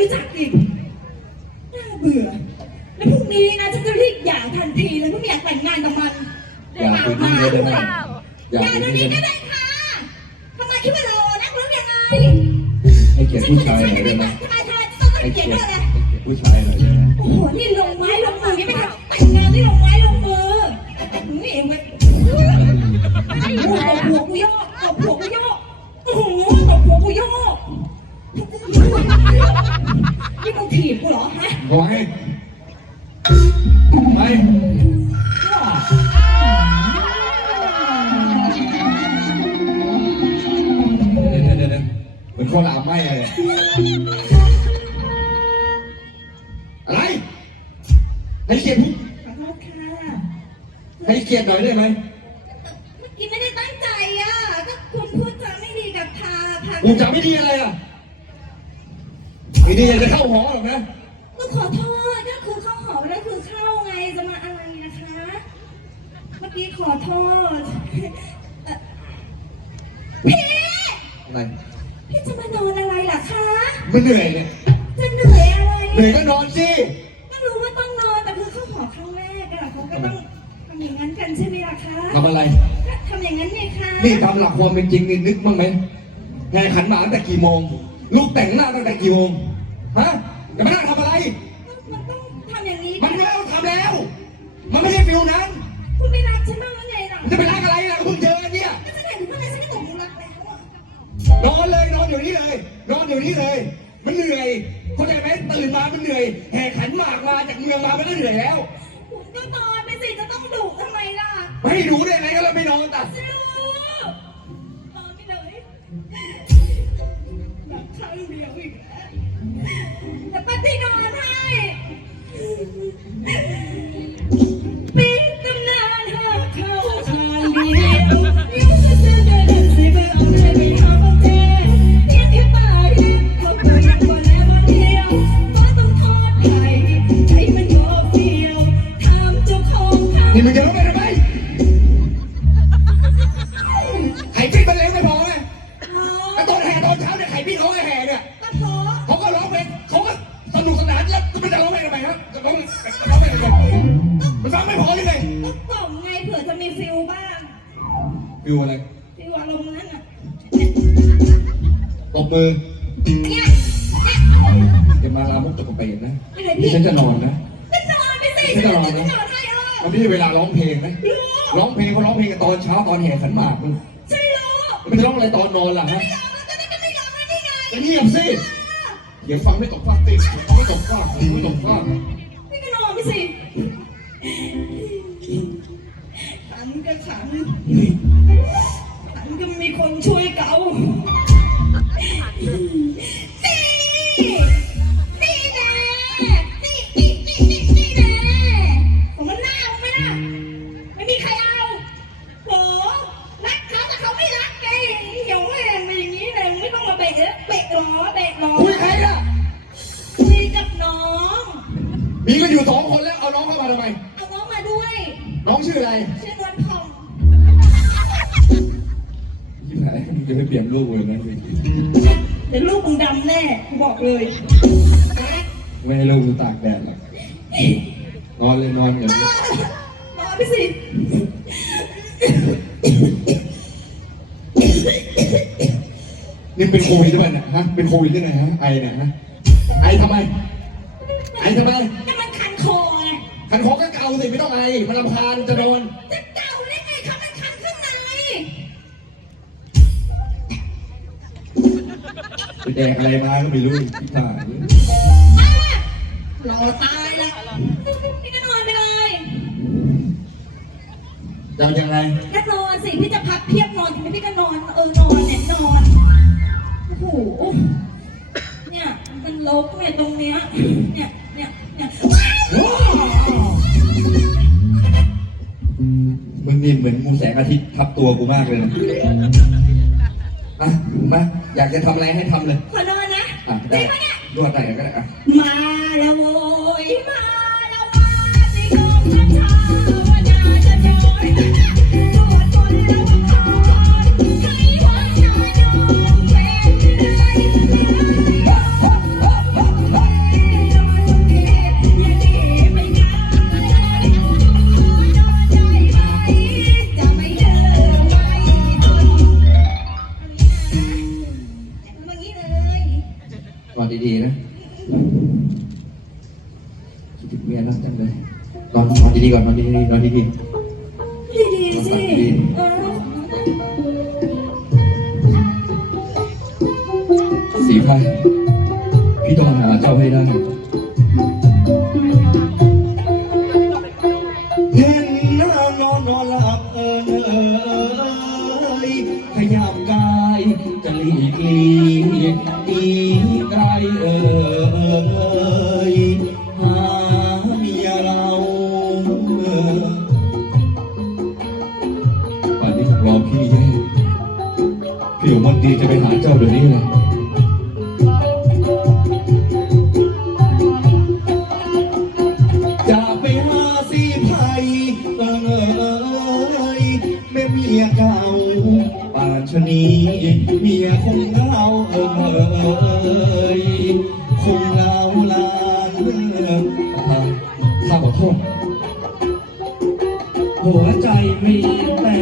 รู้จักอีก น่าเบื่อ แล้วพรุ่งนี้นะฉันจะรีบหย่าทันทีเลยเพราะไม่อยากแต่งงานกับมันอย่าไปดิ้นเลยได้ไหมอย่าอย่าไปเดี๋ยวดิ้นี้นก็เลยได้ค่ะทำไมคิดว่าเรานักหรือยังไงให้เกียรติผู้ชายหน่อยได้ไหมทำไมทำไมต้องให้เกลีเกียยดรติด้วยเลยผู้ชายหน่อยได้ไหมโอ้โห นี่ลงไม้ลงมือนี่ไม่ทำแต่งงานนี่ลงไม้ลงมือนี่เองไปตบหัวกูโยกตบหัวกู เหรอฮะขอให้ไปเดี๋ยวเดี๋ยวเดี๋ยวเหมือนข้าวหลามไหมเลยอะไร ให้เกียรติผู้ขอโทษค่ะให้เกียรติหน่อยได้ไหมเมื่อกี้ไม่ได้ตั้งใจอะก็คุณพูดจาไม่ดีกับพาพากูจะไม่ดีอะไรอะไม่ดีอยากจะเข้าหอหรอกนะ ก็ขอโทษก็คือเข้าหอแล้วคือเข้าไงจะมาอะไรนะคะ เมื่อกี้ขอโทษเอ่อพี่อะไรพี่จะมานอนอะไรล่ะคะ มันเหนื่อยเนี่ยจะเหนื่อยอะไรเหนื่อยก็นอนสิก็รู้ว่าต้องนอนแต่คือเข้าหอครั้งแรกอะเขาก็ต้องทำอย่างนั้นกันใช่ไหมล่ะคะทำอะไร ก็ทำอย่างนั้นไงคะนี่ตามหลักความเป็นจริงนี่นึกบ้างไหมแห่ขันหมากตั้งแต่กี่โมง ลูกแต่งหน้าตั้งแต่กี่โมง ฮะ จะมานั่งทำอะไร มันต้องทำอย่างนี้ มันไม่ต้องทำแล้ว มันไม่ใช่ฟิลนั้นคุณไม่รักฉันบ้างหรือไงล่ะมันจะไปรักอะไรล่ะเพิ่งเจอกันเนี่ย ก็ฉันเห็นว่าอะไรฉันก็ตกหลุมรักแล้วอะนอนเลยนอนอยู่นี่เลย นอนอยู่นี่เลย มันเหนื่อยเข้าใจไหมตื่นมามันเหนื่อย แห่ขันหมากมาจากเมืองมามันก็เหนื่อยแล้ว คุณก็นอนไปสิจะต้องดุทำไมล่ะ ไม่ให้รู้ได้ไงก็เราไม่นอนแต่ฉันรู้ รับจะร้องจะร้องเพลงทำไมมันฟังไม่พอหรือไงก็กล่อมไงเผื่อจะมีฟิลบ้างฟิวอะไรฟิลอารมณ์นั้นอะตบมือเนี่ยเนี่ยจะมาลามุกตะกเปนนะอะไรนี่พี่ฉันจะนอนนะก็นอนไปสิฉันจะนอนให้เออมันไม่ใช่เวลาร้องเพลงนะรู้ร้องเพลงเขาร้องเพลงกันตอนเช้าตอนแห่ขันหมากมึงใช่รู้มันจะร้องอะไรตอนนอนล่ะฮะไม่ยอมแล้วตอนนี้ก็ไม่ยอมแล้วนี่ไงจะเงียบสิเดี๋ยวฟังไม่ตกฟากติฟังไม่ตกฟากตีไม่ตกฟากพี่ก็นอนไป สิขันก็ขันขันก็มีคนช่วยเกา มีกันอยู่สองคนแล้วเอาน้องเข้ามาทำไม เอาน้องมาด้วย น้องชื่ออะไร ชื่อนวลพองยิ้มอะไรมึงจะไม่เปลี่ยนรูปเลยนะเดี๋ยวลูกมึงดำแน่กูบอกเลย ไม่ให้ลูกมึงตากแดดหรอกนอนเลยนอนอย่างนี้นอนไปสิ นี่เป็นโควิดหรือเปล่าเนี่ยฮะเป็นโควิดได้ไงฮะไอเนี่ยฮะไอทำไม ไอทำไมนี่มันคันคอไงขันคอก็เกาสิไม่ต้องไอมันรำคาญจะโดนจะเก่าได้ไงคะมันคันข้างในไปแดกอะไรมาก็ไม่รู้พี่ถ่ายอะเราตายแล้วพี่ก็นอนไปเลยจะเอายังไงก็นอนสิพี่จะพับเพียบนอนทำไมพี่ก็นอนเออนอนเนี่ยนอนโอ้โหเนี่ยมันลกเนี่ยตรงเนี้ยเนี่ยเนี่ยเนี่ย เหมือนงูแสงอาทิตย์ทับตัวกูมากเลยนะอะมาอยากจะทำอะไรให้ทำเลย ขอนอนนะอะจริได้งปะเนี่ย นวดไหนก็ได้อะมาแล้วโว้ยมาแล้วมาสิโยมพระชาว่าจะจะโดน อนดีๆนะคิดถึงเมียนะจังเลยนอนนอนดีๆก่อนนอนดีๆนอนดีๆดีๆสิสีพาพี่ต้องหาเจ้าให้ได้ พี่อยู่มันดีจะไปหาเจ้าเดี๋ยวนี้เลยจะไปหาสีไผ่เอ้ยแม่เมียเก่าป่านชะนีเมียคงเล่าเอ้ยคงเล่าลานข้าขอโทษหัวใจมีแต่